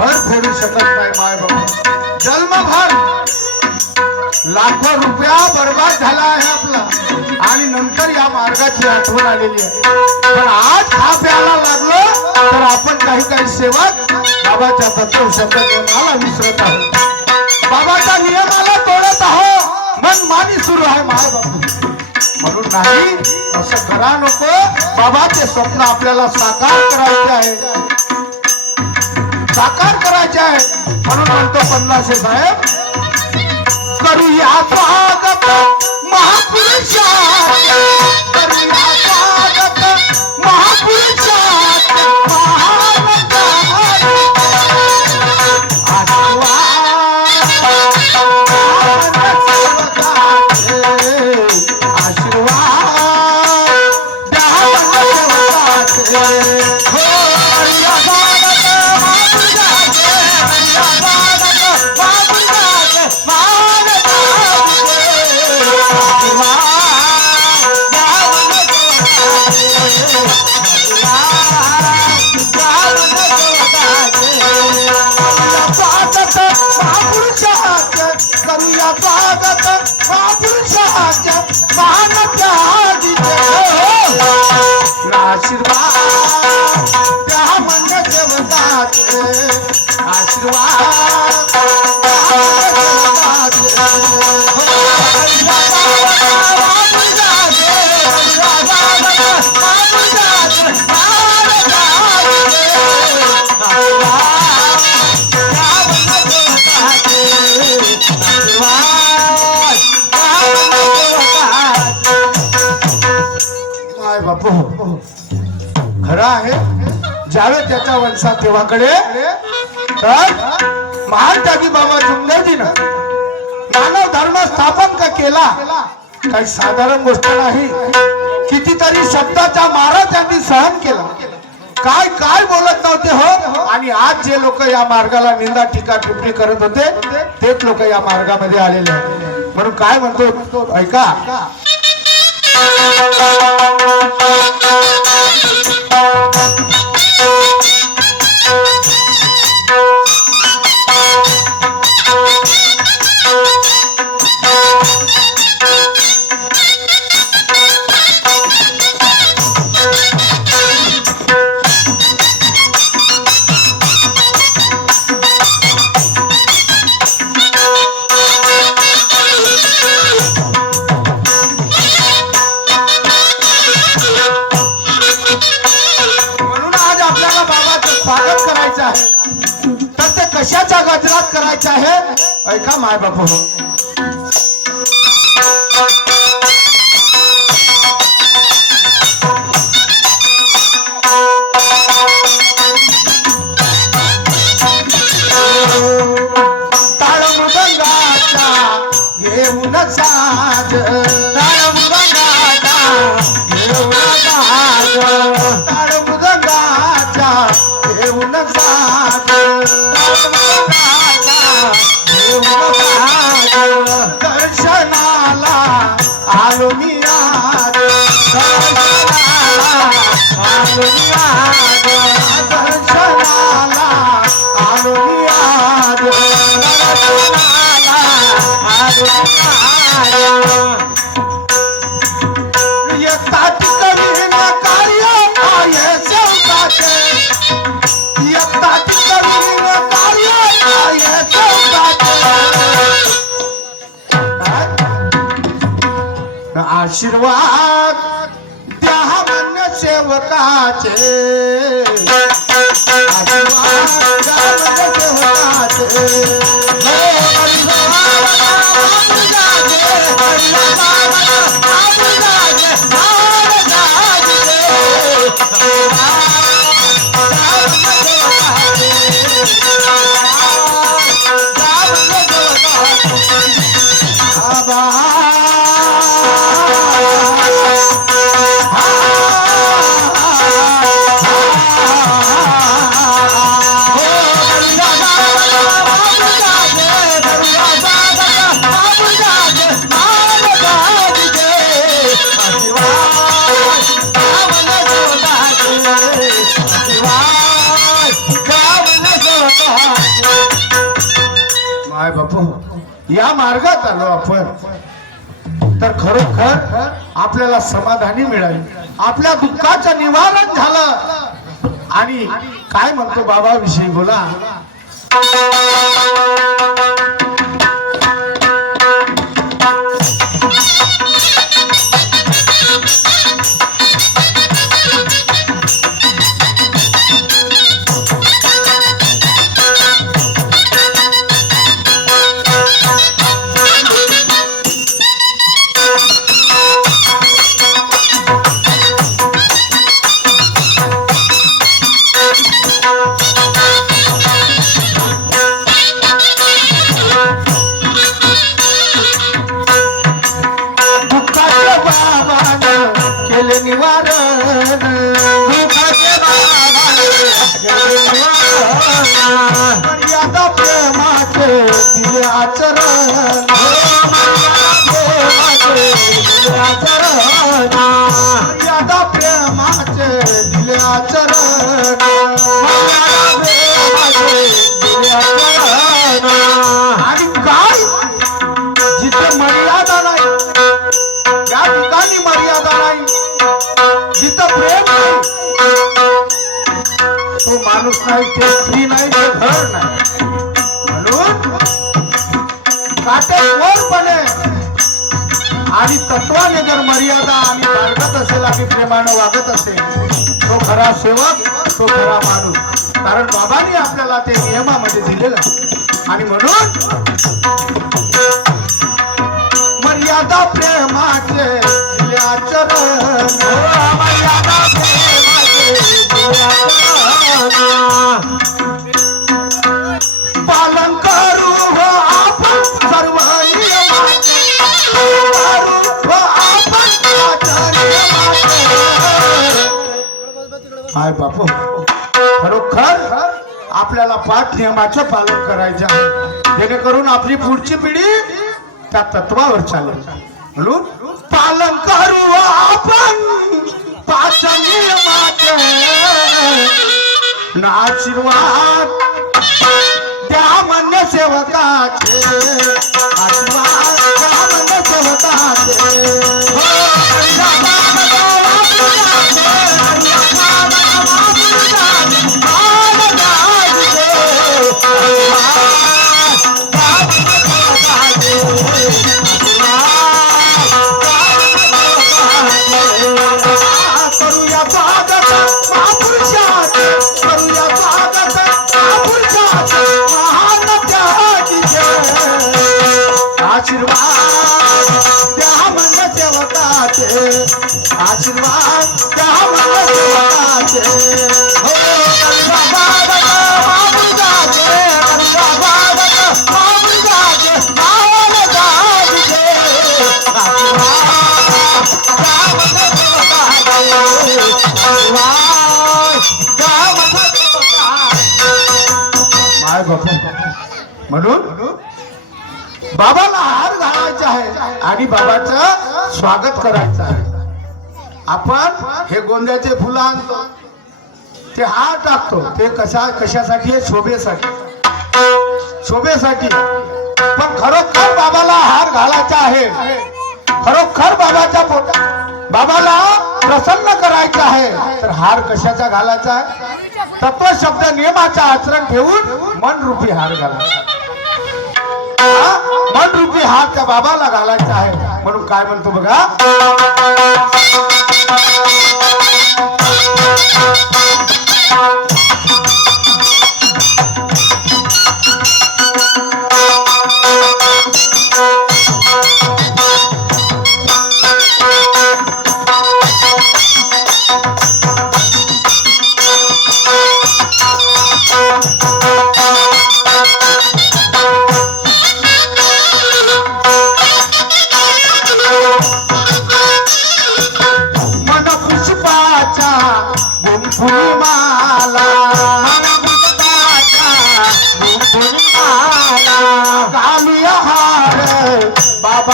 भर फेडू शकत नाही माय बाबा जन्मभर लाखो रुपया बर्बाद झाला आहे आपला. आणि नंतर या मार्गाची आठवण आलेली आहे. पण आज हा प्यायला लागलो तर आपण काही काही सेवक बाबाच्या तत्व शब्द नियमाला विसरत आहोत. बाबाच्या नियमाला तोडत आहो मन मानी सुरू आहे माय बाबा म्हणून नाही असं करा नको. बाबाचे स्वप्न आपल्याला साकार करायचे आहे. साकार करायचे आहे. म्हणून म्हणतो पन्नासे साहेब करूया त्याच्या वंशात देवाकडे तर महान त्यागी बाबा जुमदर्जीनं मानव धर्म स्थापन का केला? काही साधारण गोष्ट नाही. कितीतरी शब्दाचा मारा त्यांनी सहन केला. काय काय बोलत नव्हते हो? आणि आज जे लोक या मार्गाला निंदा टीका टिप्पणी करत होते तेच लोक या मार्गामध्ये आलेले आहेत. म्हणून काय म्हणतो? ऐका. म्हणून आहे तर ते कशाच्या गजरात करायचे आहे? ऐका माय बापू ताळमृदंगाचा आशीर्वाद द्या सेवकाचे. या मार्गात आलो आपण. तर खरोखर आपल्याला समाधानी मिळाली. आपल्या दुःखाचं निवारण झालं. आणि काय म्हणतो बाबा विषयी बोला. मर्यादा नाही. त्या ठिकाणी मर्यादा नाही. जिथं प्रेम नाही तो माणूस नाही ते स्त्री नाही ते घर नाही. म्हणून काटेकोरपणे आणि तत्वाने जर मर्यादा आणि बाळगत असेल आणि प्रेमानं वागत असेल तो खरा सेवक तो खरा माणूस. कारण बाबांनी आपल्याला ते नियमामध्ये दिलेलं आणि म्हणून मर्यादा प्रेमाचे आचरण मर्यादा प्रेमाचे पालन करू हो आपण सर्व नियमाचे हाय बापू. खरोखर आपल्याला पाच नियमाचं पालन करायचं आहे. जेणेकरून आपली पुढची पिढी त्या तत्वावर चालेल. म्हणून पालन करू आपण. पाच नियमाचे आशीर्वाद. त्या मान्य सेवकाचे आशीर्वाद त्या मान्य सेवकाचे हो. आणि बाबाचं स्वागत करायचं आहे. आपण हे गोंद्याचे फुलं आणतो. ते हार टाकतो. ते कशा कशासाठी शोभेसाठी. शोभेसाठी. पण खरोखर बाबाला हार घालायचा आहे. खरोखर बाबाच्या पोटा बाबाला प्रसन्न करायचं आहे. तर हार कशाचा घालायचा आहे? तत्व शब्द नियमाचा आचरण ठेवून मन रूपी हार घालायचा हा? त्या बाबाला घालायचा आहे म्हणून काय म्हणतो बघा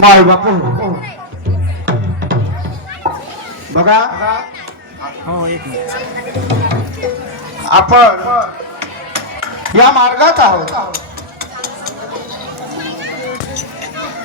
माय बापू. बघा. आपण या मार्गात आहोत.